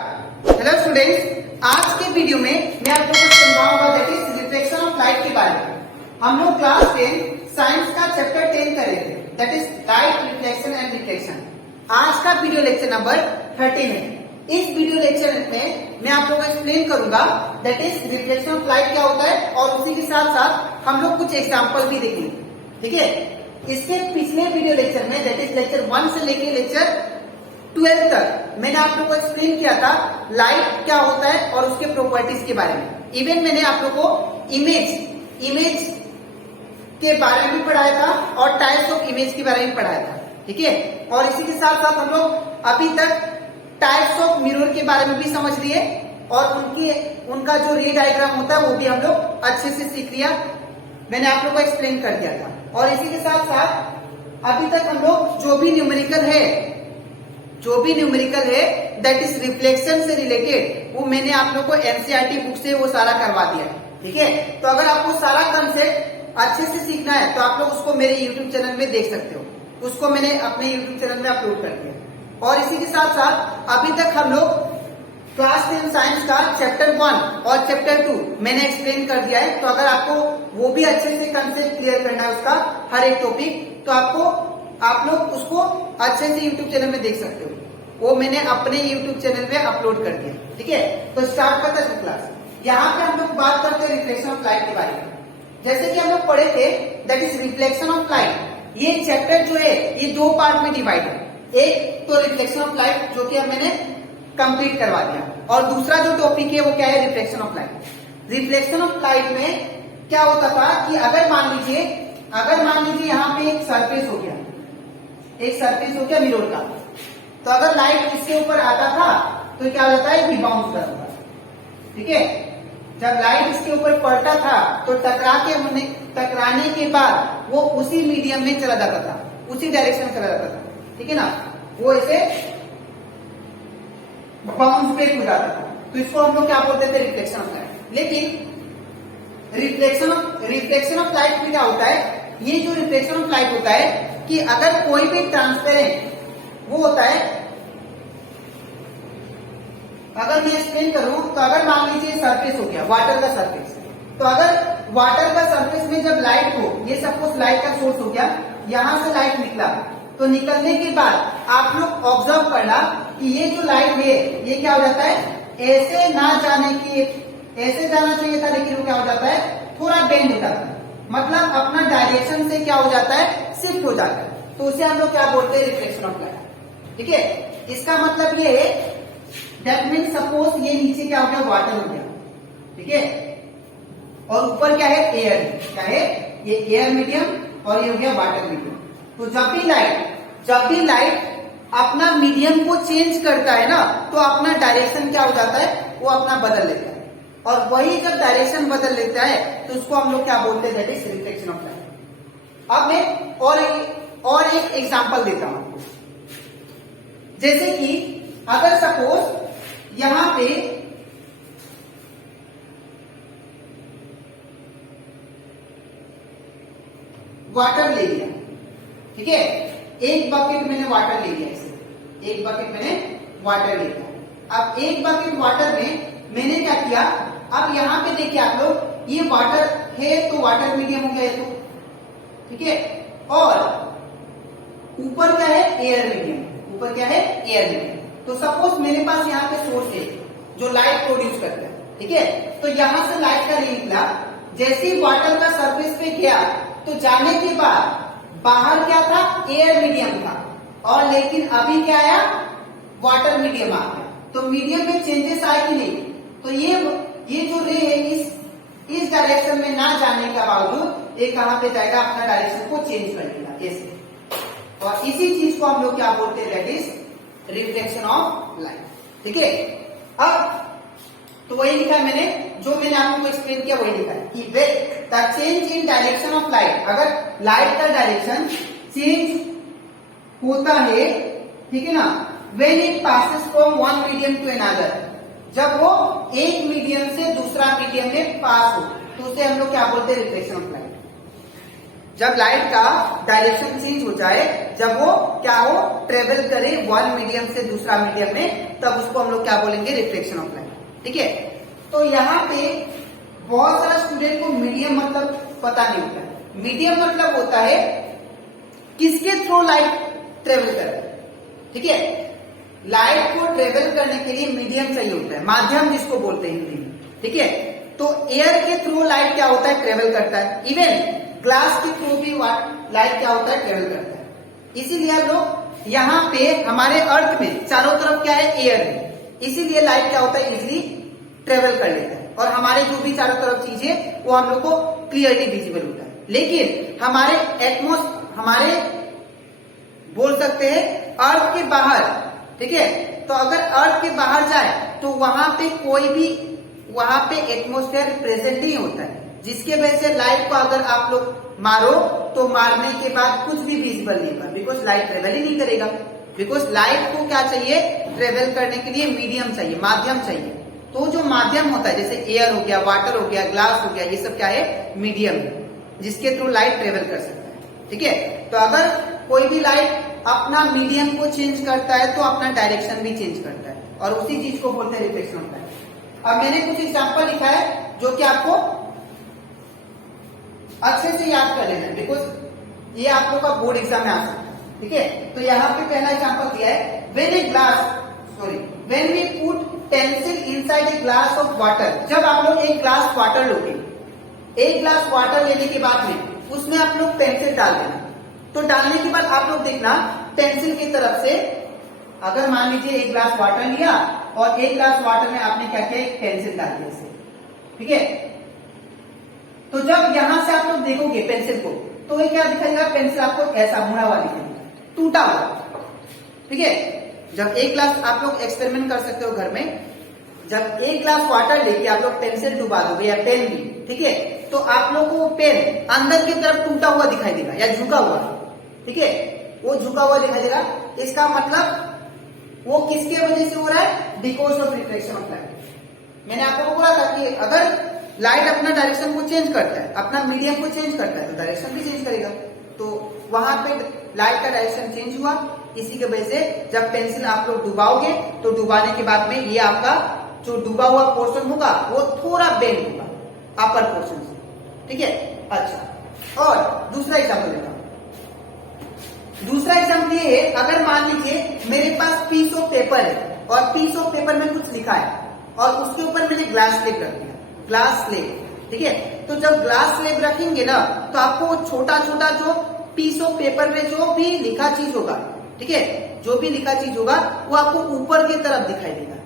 Hello students, आज के video में मैं आपको कुछ समझाऊंगा that is reflection of light के बारे में। हम लोग क्लास 10 साइंस का चैप्टर 10 कर रहे थे, that is light reflection and reflection. आज का वीडियो लेक्चर नंबर 13 है। इस वीडियो लेक्चर में मैं आप लोगों को एक्सप्लेन करूंगा that is reflection of light क्या होता है, और उसी के साथ साथ हम लोग कुछ एग्जाम्पल भी देखेंगे। ठीक है, इसके पिछले वीडियो लेक्चर में दैट इज लेक्चर 1 से लेके लेक्चर 12 तक मैंने आप लोगों को एक्सप्लेन किया था लाइट क्या होता है और उसके प्रॉपर्टीज के बारे में। इवन मैंने आप लोगों को इमेज के बारे में भी पढ़ाया था और टाइप्स ऑफ इमेज के बारे में पढ़ाया था। ठीक है, और इसी के साथ साथ हम लोग अभी तक टाइप्स ऑफ मिरर के बारे में भी समझ लिए और उनका जो रे डायग्राम होता है वो भी हम लोग अच्छे से सीख लिया। मैंने आप लोगों को एक्सप्लेन कर दिया था। और इसी के साथ साथ अभी तक हम लोग जो भी न्यूमेरिकल है दैट इज रिफ्लेक्शन से रिलेटेड वो मैंने आप लोग को एनसीईआरटी बुक से वो सारा करवा दिया है। ठीक है, तो अगर आपको सारा कंसेप्ट अच्छे से सीखना है तो आप लोग उसको मेरे यूट्यूब चैनल में देख सकते हो। उसको मैंने अपने यूट्यूब चैनल में अपलोड कर दिया। और इसी के साथ साथ अभी तक हम लोग क्लास 10 साइंस का चैप्टर 1 और चैप्टर 2 मैंने एक्सप्लेन कर दिया है। तो अगर आपको वो भी अच्छे से कंसेप्ट क्लियर करना है उसका हर एक टॉपिक, तो आप लोग उसको अच्छे से यूट्यूब चैनल में देख सकते हो। वो मैंने अपने यूट्यूब चैनल में अपलोड कर दिया। ठीक है, तो स्टार्ट करते हैं क्लास। यहाँ पे हम लोग बात करते हैं रिफ्लेक्शन ऑफ लाइट के बारे में। जैसे कि हम लोग पढ़े थे that is reflection of light. ये चैप्टर जो है ये 2 पार्ट में डिवाइड है। एक तो रिफ्लेक्शन ऑफ लाइट जो कि अब मैंने कंप्लीट करवा दिया, और दूसरा जो टॉपिक है वो क्या है, reflection of light. Reflection of light में क्या होता था कि अगर मान लीजिए यहाँ पे एक सरफेस हो गया मिरर का, तो अगर लाइट इसके ऊपर आता था तो क्या हो जाता है, रिबाउंड करता था। ठीक है, जब लाइट इसके ऊपर पड़ता था तो टकराने के बाद वो उसी मीडियम में चला जाता था, उसी डायरेक्शन में चला जाता था। ठीक है ना, वो ऐसे बाउंस बैक हो जाता था। तो इसको हम लोग क्या बोलते थे, रिफ्लेक्शन ऑफ लाइट। लेकिन रिफ्लेक्शन ऑफ लाइट में क्या होता है, ये जो रिफ्लेक्शन ऑफ लाइट होता है कि अगर कोई भी ट्रांसपेरेंट वो होता है, अगर मैं एक्सप्लेन करूं तो अगर मान लीजिए सरफेस हो गया वाटर का सरफेस, तो अगर वाटर का सरफेस में जब लाइट हो, ये सपोज लाइट का सोर्स हो गया, यहां से लाइट निकला, तो निकलने के बाद आप लोग ऑब्जर्व करना कि ये जो लाइट है ये क्या हो जाता है, ऐसे जाना चाहिए था, लेकिन वो क्या हो जाता है, थोड़ा बेंड हो जाता है। मतलब अपना डायरेक्शन से क्या हो जाता है, शिफ्ट हो जाता है। तो उसे हम लोग क्या बोलते हैं, रिफ्लेक्शन ऑफ लाइट। ठीक है, इसका मतलब ये है दैट मीन सपोज ये नीचे क्या हो गया, वाटर हो गया। ठीक है, और ऊपर क्या है, एयर। क्या है, ये एयर मीडियम और ये हो गया वाटर मीडियम। तो जब भी लाइट अपना मीडियम को चेंज करता है ना, तो अपना डायरेक्शन क्या हो जाता है, वो अपना बदल लेता है। और वही जब डायरेक्शन बदल लेता है तो उसको हम लोग क्या बोलते हैं, that is reflection of light. अब मैं और एक एग्जांपल देता हूं। जैसे कि अगर सपोज यहां पे वाटर ले लिया। ठीक है, एक बकेट मैंने वाटर ले लिया, ऐसे एक बकेट मैंने वाटर ले लिया। अब एक बकेट वाटर में मैंने क्या किया, अब यहां पे देखिए आप लोग, ये वाटर है तो वाटर मीडियम हो गया तो। ठीक है, और ऊपर क्या है, एयर मीडियम। ऊपर क्या है, एयर मीडियम। तो सपोज मेरे पास यहाँ पे सोर्स है जो लाइट प्रोड्यूस करता है। ठीक है, तो यहां से लाइट का रे निकला, जैसे ही वाटर का सरफेस पे गया तो जाने के बाद बाहर क्या था, एयर मीडियम था, और लेकिन अभी क्या आया, वाटर मीडियम आ गया। तो मीडियम में चेंजेस आए कि नहीं, तो ये जो रे है इस डायरेक्शन में ना जाने का बावजूद ये कहां पे जाएगा, अपना डायरेक्शन को चेंज कर लेगा ऐसे। और इसी चीज को हम लोग क्या बोलते हैं, that is reflection of light. ठीक है, अब तो वही लिखा है मैंने आपको एक्सप्लेन किया, वही लिखा है कि the change in direction of light, अगर लाइट का डायरेक्शन चेंज होता है, ठीक है ना, when it passes from one medium to another, जब वो एक मीडियम से दूसरा मीडियम में पास हो, तो उसे हम लोग क्या बोलते हैं, रिफ्लेक्शन ऑफ लाइट। जब लाइट का डायरेक्शन चेंज हो जाए, जब वो क्या हो, ट्रेवल करे वन मीडियम से दूसरा मीडियम में, तब उसको हम लोग क्या बोलेंगे, रिफ्लेक्शन ऑफ लाइट। ठीक है, तो यहाँ पे बहुत सारा स्टूडेंट को मीडियम मतलब पता नहीं होता है। मीडियम मतलब होता है किसके थ्रू लाइट ट्रेवल कर रहा है। ठीक है, लाइट को ट्रेवल करने के लिए मीडियम चाहिए होता है, माध्यम जिसको बोलते हैं हिंदी में। ठीक है, तो एयर के थ्रू लाइट क्या होता है, ट्रेवल करता है। इवन ग्लास के थ्रू भी लाइट क्या होता है, ट्रेवल करता है। इसीलिए हम लोग यहाँ पे हमारे अर्थ में चारों तरफ क्या है, एयर है, इसीलिए लाइट क्या होता है, इजिली ट्रेवल कर लेता है और हमारे जो भी चारों तरफ चीज है वो हम लोग को क्लियरली विजिबल होता है। लेकिन हमारे बोल सकते हैं अर्थ के बाहर, ठीक है, तो अगर अर्थ के बाहर जाए तो वहां पे एटमोस्फेयर प्रेजेंट नहीं होता है, जिसके वजह से लाइट को अगर आप लोग मारो तो मारने के बाद कुछ भी विजिबल नहीं होगा, बिकॉज लाइट ट्रेवल ही नहीं करेगा। बिकॉज लाइट को क्या चाहिए, ट्रेवल करने के लिए मीडियम चाहिए, माध्यम चाहिए। तो जो माध्यम होता है जैसे एयर हो गया, वाटर हो गया, ग्लास हो गया, ये सब क्या है, मीडियम है, जिसके थ्रू लाइट ट्रेवल कर सकता है। ठीक है, तो अगर कोई भी लाइट अपना मीडियम को चेंज करता है तो अपना डायरेक्शन भी चेंज करता है, और उसी चीज को बोलते हैं रिफ्लेक्शन ऑफ लाइट। अब मैंने कुछ एग्जांपल लिखा है जो कि आपको अच्छे से याद कर लेना है, बिकॉज ये आप लोग का बोर्ड एग्जाम में आ सकता है। ठीक है, तो यहाँ पे पहला एग्जांपल दिया है, when we put pencil inside a glass of water. जब आप लोग एक ग्लास वाटर लोगे, एक ग्लास वाटर लेने के बाद में उसमें आप लोग पेंसिल डाल देना, तो डालने के बाद आप लोग देखना पेंसिल की तरफ से, अगर मान लीजिए एक ग्लास वाटर लिया और एक ग्लास वाटर में आपने क्या किया, एक पेंसिल डाल दिया इसे। ठीक है, तो जब यहां से आप लोग देखोगे पेंसिल को तो ये क्या दिखाएगा, पेंसिल आपको ऐसा मुड़ा हुआ दिखेगा, टूटा हुआ। ठीक है, जब एक ग्लास आप लोग एक्सपेरिमेंट कर सकते हो घर में, जब एक ग्लास वाटर लेके आप लोग पेंसिल डुबा दोगे या पेन भी, ठीक है, तो आप लोग को पेन अंदर की तरफ टूटा हुआ दिखाई देगा या झुका हुआ। ठीक है, वो झुका हुआ दिखाई देगा, इसका मतलब वो किसके वजह से हो रहा है, because of reflection of light. मैंने आपको बोला था कि अगर लाइट अपना डायरेक्शन को चेंज करता है, अपना मीडियम को चेंज करता है, तो डायरेक्शन भी चेंज करेगा। तो वहां पे लाइट का डायरेक्शन चेंज हुआ, इसी के वजह से जब पेंसिल आप लोग डुबाओगे तो डुबाने के बाद में ये आपका जो डूबा हुआ पोर्शन होगा वो थोड़ा बेंड होगा अपर पोर्शन से। ठीक है, अच्छा, और दूसरा एग्जाम्पल लेता हूं। दूसरा एग्जाम्पल ये है, अगर मान लीजिए मेरे पास पीस ऑफ पेपर है और पीस ऑफ पेपर में कुछ लिखा है और उसके ऊपर मैंने ग्लास स्लेब रख दिया, ग्लास स्लेब। ठीक है, तो जब ग्लास स्लेब रखेंगे ना तो आपको छोटा छोटा जो पीस ऑफ पेपर में जो भी लिखा चीज होगा, ठीक है, जो भी लिखा चीज होगा वो आपको ऊपर की तरफ दिखाई देगा।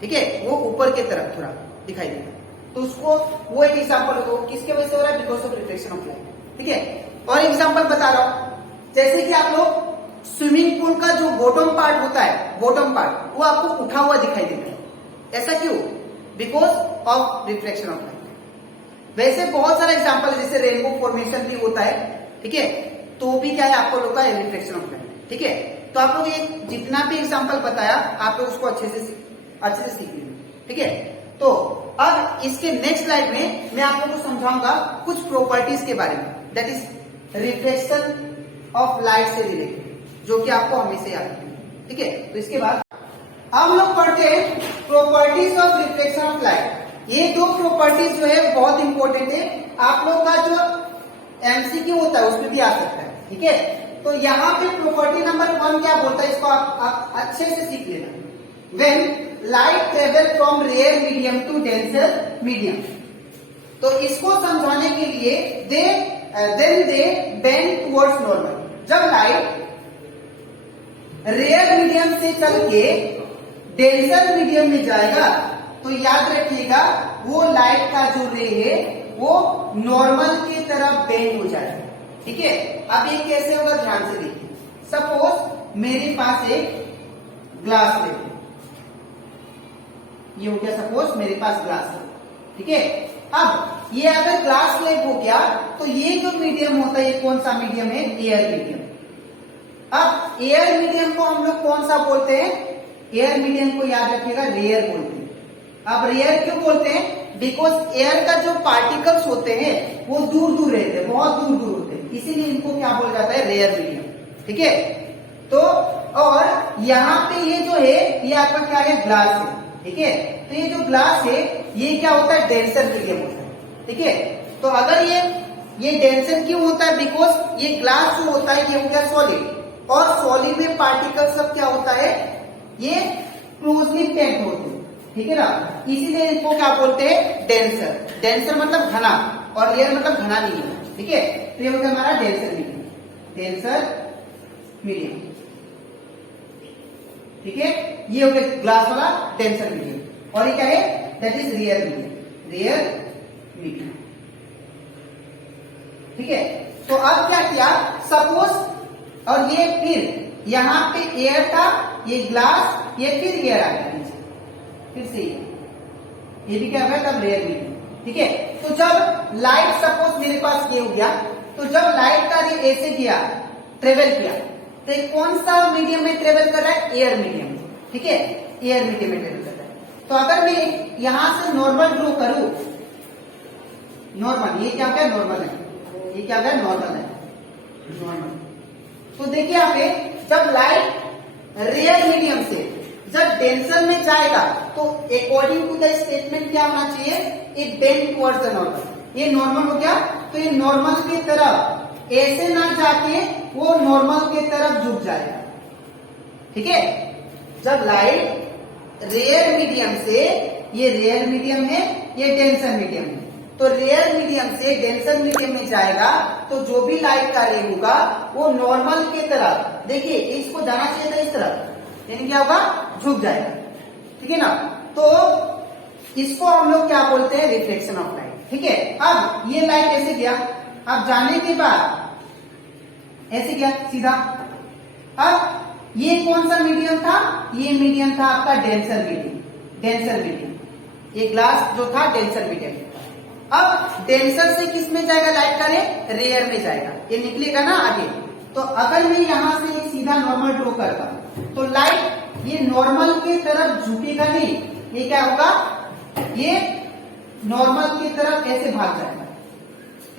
ठीक है, वो ऊपर की तरफ थोड़ा दिखाई देगा, तो उसको वो एक एग्जाम्पल होगा, किसके वजह से हो रहा है, because of reflection of light. ठीक है, और एग्जाम्पल बता रहा हूं, जैसे कि आप लोग स्विमिंग पूल का जो बॉटम पार्ट होता है, बॉटम पार्ट वो आपको उठा हुआ दिखाई देता है। ऐसा क्यों, because of reflection of light. वैसे बहुत सारे एग्जाम्पल, जैसे रेनबो फॉर्मेशन भी होता है, ठीक है, तो भी क्या है, आपको लोग का रिफ्लेक्शन ऑफ लाइट। ठीक है, तो आप लोग ये जितना भी एग्जाम्पल बताया आप लोग उसको अच्छे से सीख लीजिए। ठीक है, तो अब इसके नेक्स्ट स्लाइड में मैं आप लोगों को समझाऊंगा कुछ प्रॉपर्टीज के बारे में, that is reflection of light से रिलेटेड, जो कि आपको हमेशा याद रखना। ठीक है, तो इसके बाद हम लोग पढ़ते हैं properties of reflection of light. ये दो प्रॉपर्टीज जो है बहुत इंपॉर्टेंट है, आप लोग का जो एमसीक्यू होता है उसमें भी आ सकता है। ठीक है, तो यहाँ पे प्रॉपर्टी नंबर 1 क्या बोलता है, इसको आप अच्छे से सीख लेना। When light travel from rare medium to denser medium, तो इसको समझाने के लिए then they bend towards normal. जब लाइट रेयर मीडियम से चल के डेंसर मीडियम में जाएगा तो याद रखिएगा वो लाइट का जो रे है वो नॉर्मल की तरफ बेंड हो जाएगा। ठीक है, अब ये कैसे होगा, ध्यान से देखिए। सपोज मेरे पास एक ग्लास है, ये हो गया, सपोज मेरे पास ग्लास है। ठीक है, अब ये अगर ग्लास स्लेब हो गया तो ये जो मीडियम होता है, ये कौन सा मीडियम है, एयर मीडियम। अब एयर मीडियम को हम लोग कौन सा बोलते हैं, एयर मीडियम को याद रखिएगा रेयर बोलते हैं। अब रेयर क्यों बोलते हैं, बिकॉज एयर का जो पार्टिकल्स होते हैं वो दूर दूर रहते हैं, बहुत दूर दूर होते हैं। इसीलिए इनको क्या बोला जाता है, रेयर मीडियम। ठीक है, तो और यहाँ पे ये जो है ये आपका क्या है, ग्लास है। ठीक है, तो ये जो ग्लास है ये क्या होता है, डेंसर मीडियम होता है। ठीक है, तो अगर ये डेंसर क्यों होता है, बिकॉज ये ग्लास जो होता है ये हो गया सॉलिड, और सॉलिड में पार्टिकल सब क्या होता है, ये क्लोजली पैक्ड होते हैं। ठीक है ना, इसीलिए इनको क्या बोलते हैं, डेंसर। डेंसर मतलब घना, और लेयर मतलब घना नहीं है। ठीक है, तो ये हो गया हमारा डेंसर मीडियम, डेंसर मीडियम। ठीक है, ये हो गया ग्लास वाला डेंसर मीडियम, और ये क्या है, that is rare medium, rare medium. ठीक है, तो अब क्या किया, सपोज, और ये फिर यहाँ पे एयर था, ये ग्लास, ये फिर एयर आ गया नीचे, फिर से ये भी क्या हो गया, तब रेयर मीडियम। ठीक है, तो जब लाइट सपोज मेरे पास ये हो गया, तो जब लाइट का रे ऐसे किया, ट्रेवल किया, तो ये कौन सा मीडियम में ट्रेवल कर रहा है, एयर मीडियम। ठीक है, एयर मीडियम में ट्रेवल कर रहा है। तो अगर मैं यहां से नॉर्मल ड्रॉ करूं, नॉर्मल, ये क्या हो गया, नॉर्मल है, ये क्या हो गया, नॉर्मल है, नॉर्मल। तो देखिए यहाँ पे जब लाइट रेयर मीडियम से जब डेंसर में जाएगा, तो अकॉर्डिंग टू द स्टेटमेंट क्या होना चाहिए, it bend towards the normal. ये नॉर्मल हो गया, तो ये नॉर्मल की तरफ ऐसे ना जाके वो नॉर्मल की तरफ झुक जाएगा। ठीक है, जब लाइट रेयर मीडियम से, ये रेयर मीडियम है, ये डेंसर मीडियम है, तो रेयर मीडियम से डेंसर मीडियम में जाएगा, तो जो भी लाइट का रे होगा वो नॉर्मल की तरफ, देखिए इसको जाना चाहिए था इस तरफ, यानी क्या होगा, झुक जाएगा। ठीक है ना, तो इसको हम लोग क्या बोलते हैं, रिफ्लेक्शन ऑफ लाइट। ठीक है, अब ये लाइट ऐसे गया, अब जाने के बाद ऐसे गया सीधा, अब ये कौन सा मीडियम था, ये मीडियम था आपका डेंसर मीडियम, डेंसर मीडियम, ये ग्लास जो था डेंसर मीडियम। अब डेंसर से किस में जाएगा लाइट का रे, रेयर में जाएगा, ये निकलेगा ना आगे। तो अगर मैं यहां से एक सीधा नॉर्मल ड्रॉ करता हूं, तो लाइट ये नॉर्मल की तरफ झुकेगा नहीं, ये क्या होगा, ये नॉर्मल की तरफ ऐसे भाग जाएगा,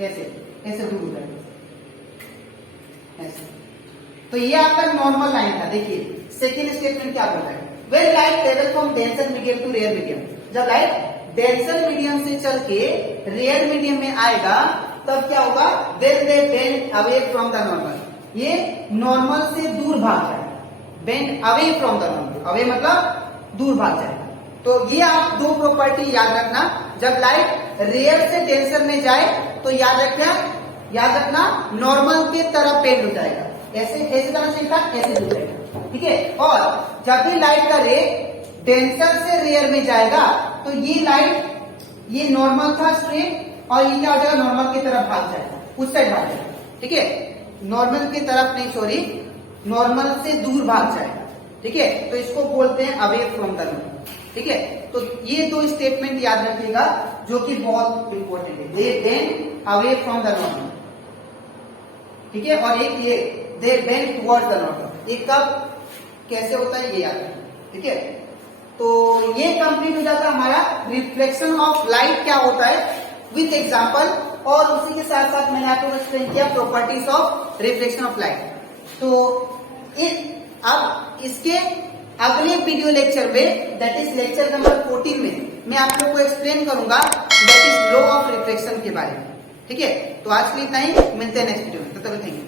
ऐसे ऐसे दूर जाएगा, ऐसे। तो ये आपका नॉर्मल लाइन था। देखिए सेकेंड स्टेटमेंट क्या बोल रहा है, when light travel from denser medium to rare medium, जब लाइट डेंसर मीडियम से चल के रेयर मीडियम में आएगा, तब क्या होगा, then they bend away from the normal, ये नॉर्मल से दूर भाग जाएगा, bend away from the normal, away मतलब दूर भाग जाएगा। तो ये आप दो प्रॉपर्टी याद रखना, जब लाइट रेयर से डेंसर में जाए तो याद रखना नॉर्मल की तरफ बेंड हो जाएगा, ऐसे ऐसे जाना चाहिए था, ऐसे हो जाएगा। ठीक है, और जब भी लाइट का रे डेंसर से रेयर में जाएगा, तो ये लाइट, ये नॉर्मल था स्ट्रेट, और ये क्या हो जाएगा, नॉर्मल की तरफ भाग जाएगा, उस साइड भाग जाएगा। ठीक है, नॉर्मल की तरफ नहीं, सॉरी, नॉर्मल से दूर भाग जाएगा। ठीक है, तो इसको बोलते हैं अवे फ्रॉम द नॉर्मल। ठीक है, तो ये दो स्टेटमेंट याद रखिएगा जो कि बहुत इंपॉर्टेंट है, they bend away from the normal. ठीक है, और एक ये they bend towards the normal, ये कब कैसे होता है ये याद रखना। ठीक है, तो ये कंप्लीट हो जाता है हमारा रिफ्लेक्शन ऑफ लाइट क्या होता है विथ एग्जांपल, और उसी के साथ साथ मैंने आपको एक्सप्लेन किया properties of reflection of light. तो अब इसके अगले वीडियो लेक्चर में, दैट इज लेक्चर नंबर 14 में, मैं आप लोग को एक्सप्लेन करूंगा that is law of reflection के बारे में। ठीक है, तो आज के लिए इतना ही, मिलते हैं नेक्स्ट वीडियो में, तब तक थैंक यू।